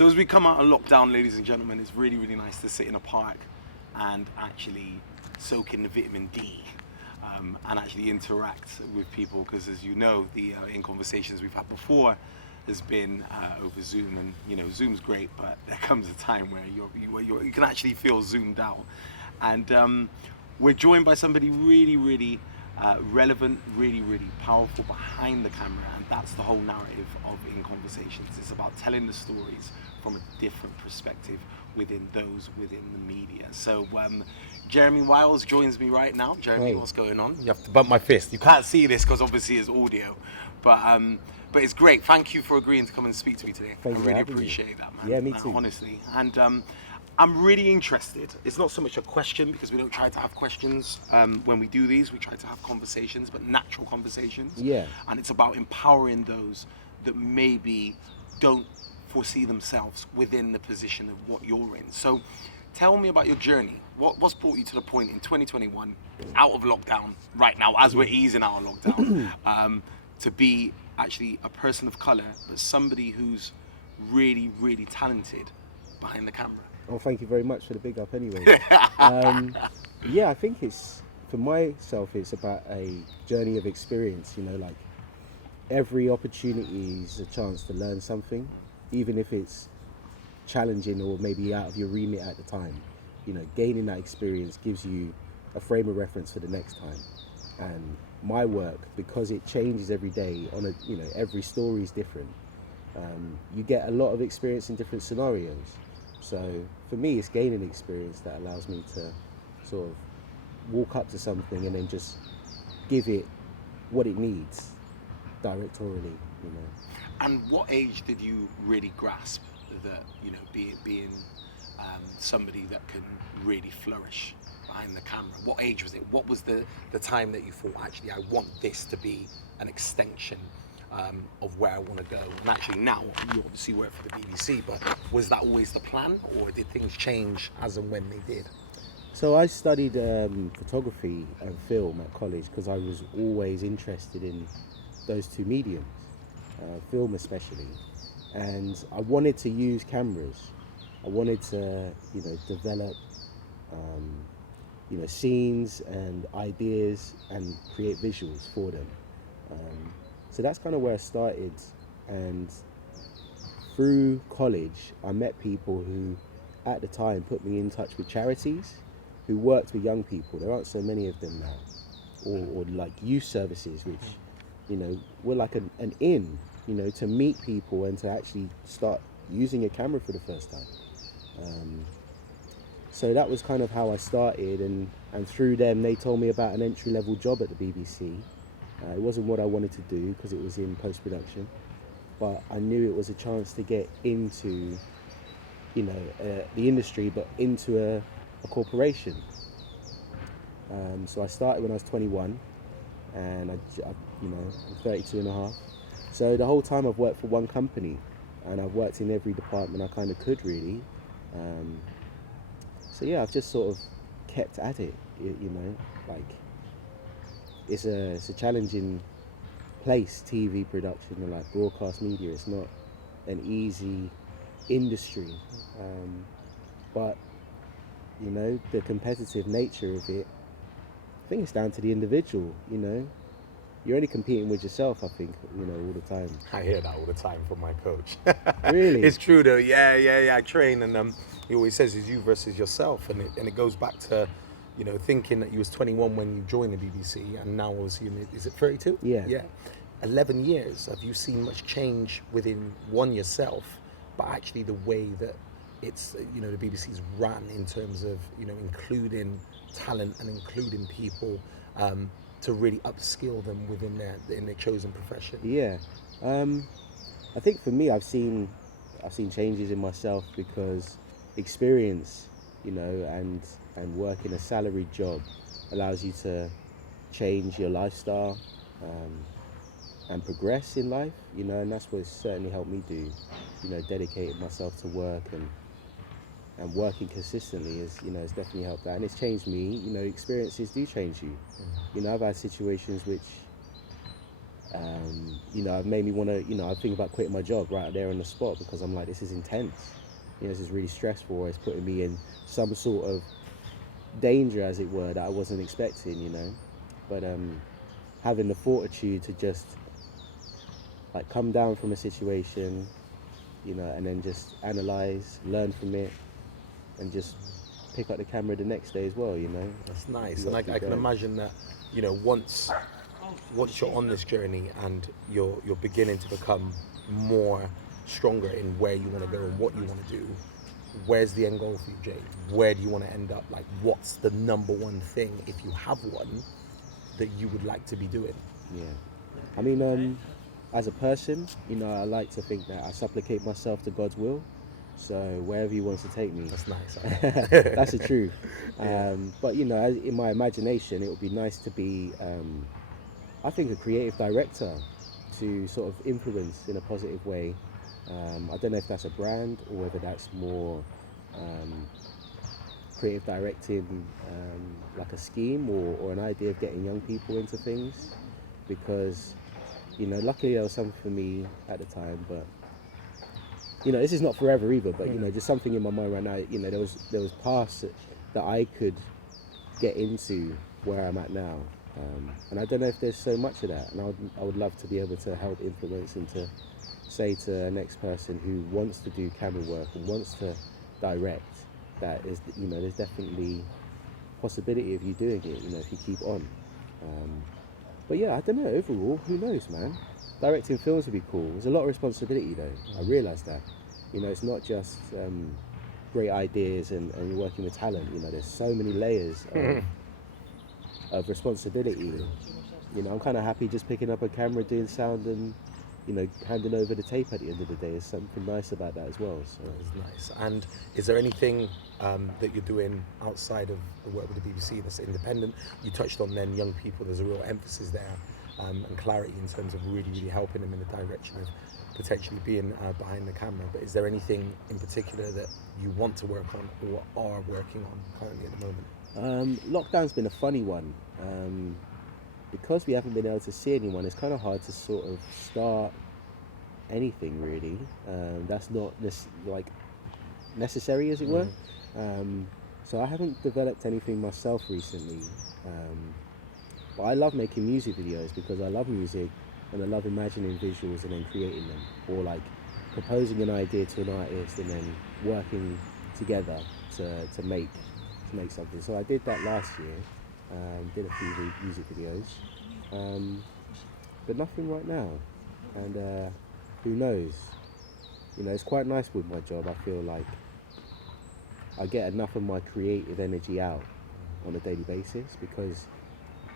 So as we come out of lockdown, ladies and gentlemen, it's really, really nice to sit in a park and actually soak in the vitamin D and actually interact with people, because as you know, the in conversations we've had before has been over Zoom, and you know, Zoom's great, but there comes a time where you can actually feel zoomed out. And we're joined by somebody really, really relevant, really, really powerful behind the camera, and that's the whole narrative of In Conversations. It's about telling the stories from a different perspective within the media. So Jeremy Wiles joins me right now. Jeremy, what's going on? You have to bump my fist. You can't see this because obviously it's audio, but it's great. Thank you for agreeing to come and speak to me today. Thank you. I really appreciate that, man. Yeah, me too. Honestly, and I'm really interested. It's not so much a question, because we don't try to have questions when we do these. We try to have conversations, but natural conversations. Yeah. And it's about empowering those that maybe don't foresee themselves within the position of what you're in. So tell me about your journey. What's brought you to the point in 2021, out of lockdown right now, as we're easing out of lockdown, to be actually a person of color, but somebody who's really, really talented behind the camera? Oh, thank you very much for the big up anyway. Yeah, I think it's, for myself, it's about a journey of experience, you know, like every opportunity is a chance to learn something, even if it's challenging or maybe out of your remit at the time. You know, gaining that experience gives you a frame of reference for the next time. And my work, because it changes every day, every story is different. You get a lot of experience in different scenarios. So for me, it's gaining experience that allows me to sort of walk up to something and then just give it what it needs directorially, you know. And what age did you really grasp that, you know, being somebody that can really flourish behind the camera? What age was it? What was the time that you thought, actually, I want this to be an extension of where I want to go? And actually now, you obviously work for the BBC, but was that always the plan, or did things change as and when they did? So I studied photography and film at college because I was always interested in those two mediums, film especially. And I wanted to use cameras. I wanted to, you know, develop, scenes and ideas and create visuals for them. So that's kind of where I started. And through college, I met people who, at the time, put me in touch with charities who worked with young people. There aren't so many of them now, or like youth services, which, you know, were like an in, you know, to meet people and to actually start using a camera for the first time. So that was kind of how I started, and through them they told me about an entry-level job at the BBC. It wasn't what I wanted to do because it was in post-production, but I knew it was a chance to get into, you know, the industry, but into a corporation. So I started when I was 21, and I'm 32 and a half. So the whole time I've worked for one company, and I've worked in every department I kind of could, really. So yeah, I've just sort of kept at it, you know, like it's a challenging place, TV production and like broadcast media. It's not an easy industry, but you know, the competitive nature of it, I think it's down to the individual, you know. You're only competing with yourself, I think, you know, all the time. I hear that all the time from my coach. Really? It's true though. Yeah. I train, and he always says it's you versus yourself, and it goes back to, you know, thinking that you was 21 when you joined the BBC, and now is it 32? Yeah. 11 years. Have you seen much change within yourself, but actually the way that it's, you know, the BBC's run in terms of, you know, including talent and including people to really upskill them within their chosen profession? Yeah, I think for me, I've seen changes in myself because experience, you know, and working a salaried job allows you to change your lifestyle and progress in life, you know, and that's what it's certainly helped me do, you know, dedicating myself to work and working consistently is, you know, it's definitely helped that, and it's changed me. You know, experiences do change you. You know, I've had situations which You know, it made me want to, you know, I think about quitting my job right there on the spot because I'm like, this is intense. You know, this is really stressful. It's putting me in some sort of danger, as it were, that I wasn't expecting, you know. But having the fortitude to just like come down from a situation, you know, and then just analyze, learn from it, and just pick up the camera the next day as well, you know. That's nice. And I can imagine that, you know, once you're on this journey and you're beginning to become more stronger in where you want to go and what you want to do, where's the end goal for you, Jay? Where do you want to end up? Like, what's the number one thing, if you have one, that you would like to be doing? Yeah. I mean, as a person, you know, I like to think that I supplicate myself to God's will. So wherever He wants to take me. That's nice. That's the truth. Yeah. But, you know, in my imagination, it would be nice to be, I think, a creative director to sort of influence in a positive way. I don't know if that's a brand or whether that's more creative directing, like a scheme or an idea of getting young people into things. Because, you know, luckily there was something for me at the time, but, you know, this is not forever either, but, you know, just something in my mind right now, you know, there was paths that I could get into where I'm at now. And I don't know if there's so much of that, and I would love to be able to help influence and to say to the next person who wants to do camera work and wants to direct that is, you know, there's definitely possibility of you doing it, you know, if you keep on. But yeah, I don't know, overall, who knows, man? Directing films would be cool. There's a lot of responsibility though. I realise that. You know, it's not just great ideas and you're working with talent. You know, there's so many layers of responsibility. You know, I'm kind of happy just picking up a camera, doing sound, and, you know, handing over the tape at the end of the day. There's something nice about that as well. So That's nice. And is there anything that you're doing outside of the work with the BBC that's independent? You touched on then young people. There's a real emphasis there and clarity in terms of really, really helping them in the direction of potentially being behind the camera. But is there anything in particular that you want to work on or are working on currently at the moment? Lockdown's been a funny one. Because we haven't been able to see anyone, it's kind of hard to sort of start anything really. That's not necessary, as it were. So I haven't developed anything myself recently. But I love making music videos because I love music and I love imagining visuals and then creating them, or like proposing an idea to an artist and then working together to make something. So I did that last year. Did a few music videos, but nothing right now. And who knows? You know, it's quite nice with my job. I feel like I get enough of my creative energy out on a daily basis because,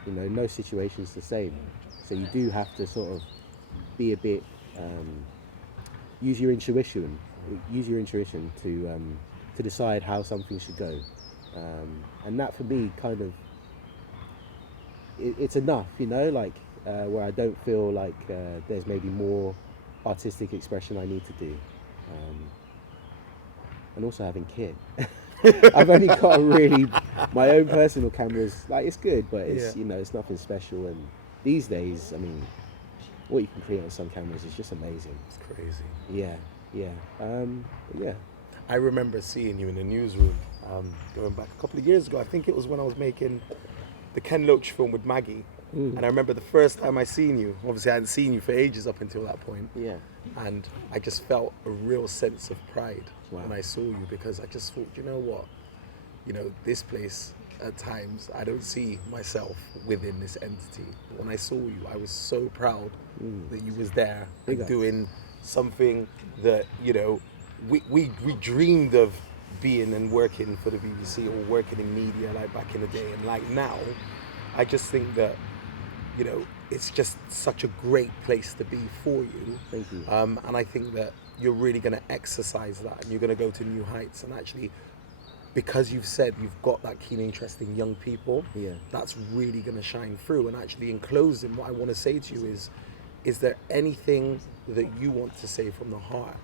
you know, no situation's the same. So you do have to sort of be a bit, use your intuition to decide how something should go. And that for me kind of, it's enough, you know, like where I don't feel like there's maybe more artistic expression I need to do. And also having kit. I've only got my own personal cameras. Like, it's good, but it's, you know, it's nothing special. And these days, I mean, what you can create on some cameras is just amazing. It's crazy. Yeah. But yeah. I remember seeing you in the newsroom going back a couple of years ago. I think it was when I was making the Ken Loach film with Maggie. And I remember the first time I seen you, obviously I hadn't seen you for ages up until that point. Yeah. And I just felt a real sense of pride Wow. when I saw you, because I just thought, you know what? You know, this place, at times, I don't see myself within this entity. But when I saw you, I was so proud that you was there and doing something that, you know, we dreamed of being and working for the BBC or working in media like back in the day. And like now, I just think that, you know, it's just such a great place to be for you. Thank you. And I think that you're really going to exercise that and you're going to go to new heights. And actually, because you've said you've got that keen interest in young people, that's really going to shine through. And actually, in closing, what I want to say to you is there anything that you want to say from the heart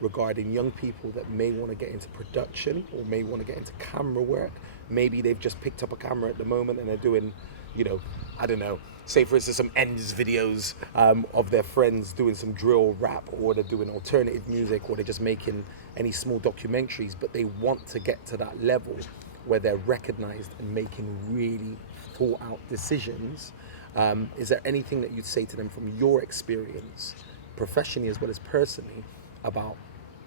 regarding young people that may want to get into production or may want to get into camera work. Maybe they've just picked up a camera at the moment and they're doing, you know, I don't know, say for instance some ends videos of their friends doing some drill rap, or they're doing alternative music, or they're just making any small documentaries, but they want to get to that level where they're recognized and making really thought out decisions. Is there anything that you'd say to them from your experience, professionally as well as personally, about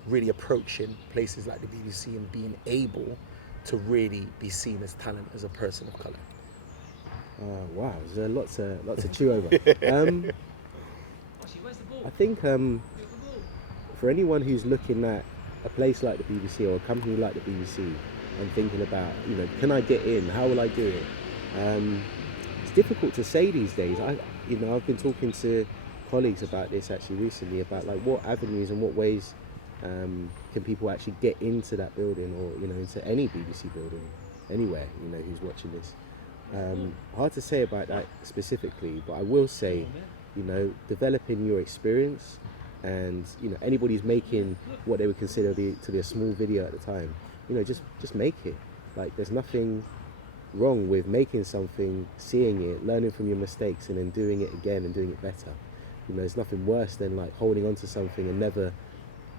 really approaching places like the BBC and being able to really be seen as talent as a person of colour? Wow, there's lots to chew over. I think for anyone who's looking at a place like the BBC or a company like the BBC and thinking about, you know, can I get in? How will I do it? It's difficult to say these days. I've been talking to colleagues about this actually recently, about like what avenues and what ways can people actually get into that building, or, you know, into any BBC building anywhere, you know, who's watching this. Hard to say about that specifically, but I will say, you know, developing your experience, and, you know, anybody who's making what they would consider to be a small video at the time, you know, just make it. Like, there's nothing wrong with making something, seeing it, learning from your mistakes, and then doing it again and doing it better. You know, there's nothing worse than like holding on to something and never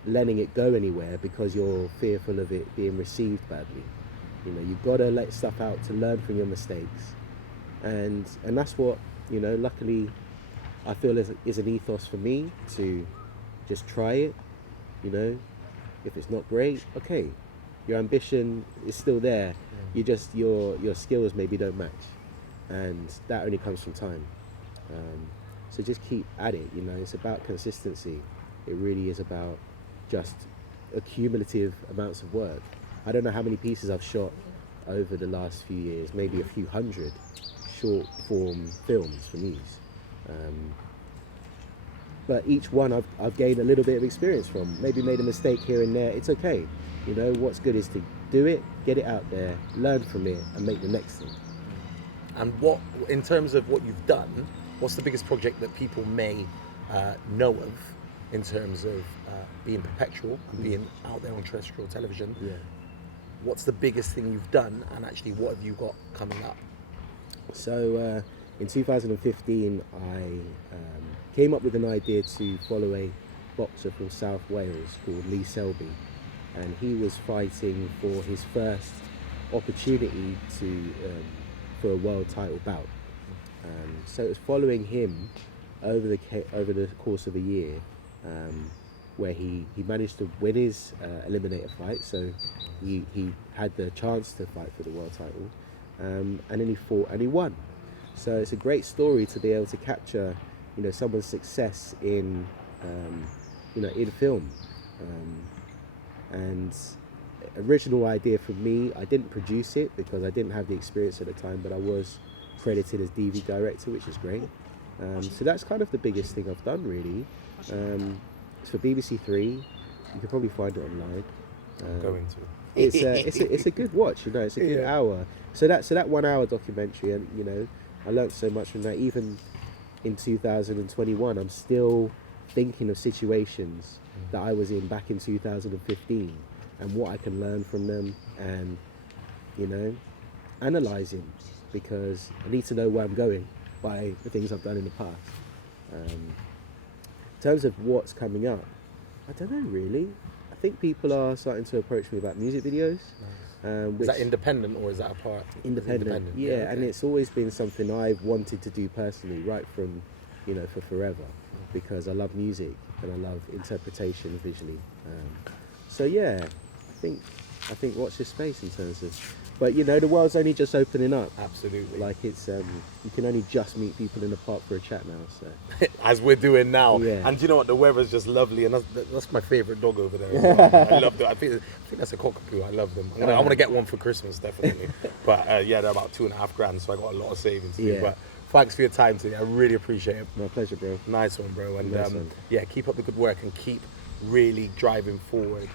letting it go anywhere because you're fearful of it being received badly. You know, you've got to let stuff out to learn from your mistakes, and that's what, you know, luckily I feel is an ethos for me, to just try it. You know, if it's not great, okay, your ambition is still there. You just, your skills maybe don't match, and that only comes from time. So just keep at it. You know, it's about consistency. It really is about just accumulative amounts of work. I don't know how many pieces I've shot over the last few years, maybe a few hundred short form films from these. But each one I've gained a little bit of experience from. Maybe made a mistake here and there. It's okay. You know, what's good is to do it, get it out there, learn from it, and make the next thing. And what, in terms of what you've done, what's the biggest project that people may know of in terms of being perpetual and being out there on terrestrial television? Yeah. What's the biggest thing you've done, and actually what have you got coming up? So in 2015, I came up with an idea to follow a boxer from South Wales called Lee Selby, and he was fighting for his first opportunity for a world title bout. So it was following him over the course of a year, where he managed to win his eliminator fight. So he had the chance to fight for the world title, and then he fought and he won. So it's a great story to be able to capture, you know, someone's success in in film. And original idea for me, I didn't produce it because I didn't have the experience at the time, but I was credited as DV director, which is great. So that's kind of the biggest thing I've done, really. It's for BBC Three. You can probably find it online. I'm going to. It's a good watch, you know. It's a good hour. So that 1 hour documentary, and, you know, I learned so much from that. Even in 2021, I'm still thinking of situations that I was in back in 2015 and what I can learn from them, and, you know, analysing, because I need to know where I'm going by the things I've done in the past. In terms of what's coming up, I don't know really. I think people are starting to approach me about music videos. Is that independent, or is that a part? Independent, yeah, okay. And it's always been something I've wanted to do personally, right from, you know, for forever, because I love music and I love interpretation visually. So yeah, I think watch this space in terms of, but, you know, the world's only just opening up. Absolutely. Like, it's you can only just meet people in the park for a chat now. So as we're doing now. Yeah. And you know what? The weather's just lovely, and that's my favourite dog over there. As well. I love them. I think that's a cockapoo. I love them. I want to get one for Christmas, definitely. But yeah, they're about $2,500, so I got a lot of savings to do. But thanks for your time today. I really appreciate it. My pleasure, bro. Nice one, bro. And nice one. Yeah, keep up the good work and keep really driving forward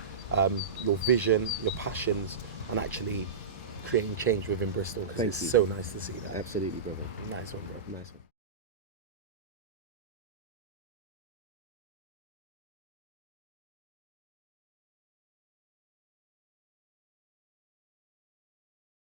your vision, your passions, and actually creating change within Bristol. Thank you. It's so nice to see that. Absolutely, brother. Nice one, bro. Nice one.